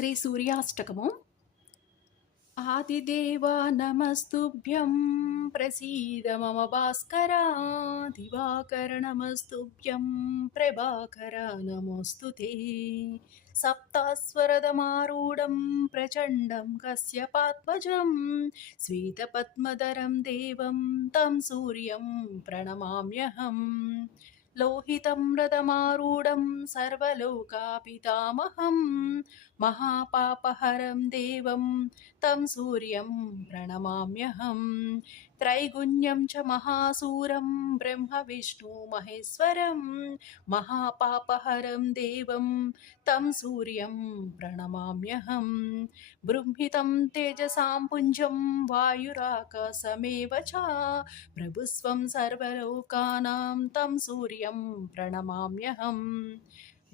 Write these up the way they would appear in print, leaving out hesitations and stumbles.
శ్రీ సూర్యాష్టకము. ఆదిదేవా నమస్తుభ్యం ప్రసీద మమ భాస్కరా, దివాకర నమస్తుభ్యం ప్రభాకర నమోస్తుతే. సప్తాస్వరదమారూఢం ప్రచండం కశ్యపాత్మజం, శ్వేతపద్మధరం దేవం తం సూర్యం ప్రణమామ్యహం. లోహితం రథమారూఢం సర్వలోకాపితామహం, महापापहरं देवं तं सूर्यं प्रणमाम्यहं. त्रैगुण्यं च महासूरं ब्रह्मविष्णु महेश्वरं, महापापहरं देवं तं सूर्यं प्रणमाम्यहं. बृंहितं तेजसां पुञ्जं वायुराकाशमेव च, प्रभुस्वं सर्वलोकानां तं सूर्यं प्रणमाम्यहं.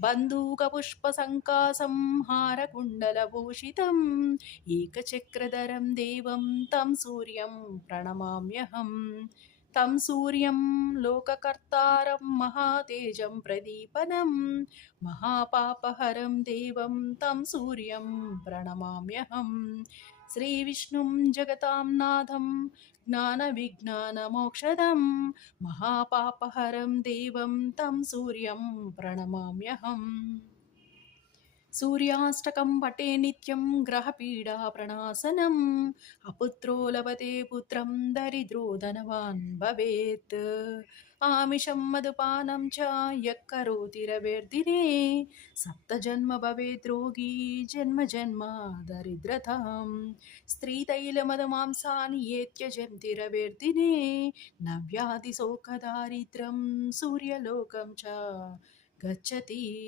बन्धूकपुष्पसङ्कासं हारकुण्डलभूषितम् एकचक्रधरं देवं तं सूर्यं प्रणमाम्यहं. तं सूर्यं लोककर्तारं महातेजं प्रदीपनं, महापापहरं देवं तं सूर्यं प्रणमाम्यहं. श्रीविष्णुं जगतां नाथं ज्ञानविज्ञानमोक्षदं, महापापहरं देवं तं सूर्यं प्रणमाम्यहं. सूर्याष्टकं पठे नित्यं ग्रहपीडाप्रणाशनम्, अपुत्रो लभते पुत्रं दरिद्रो धनवान् भवेत्. आमिषं मधुपानं च यः करोति रविर्दिने, सप्तजन्म भवेत् रोगी जन्म जन्म दरिद्रताम्. स्त्रीतैलमधुमांसानि ये त्यजन्ति रविर्दिने, न व्याधिशोकदारिद्र्यं सूर्यलोकं च गच्छति.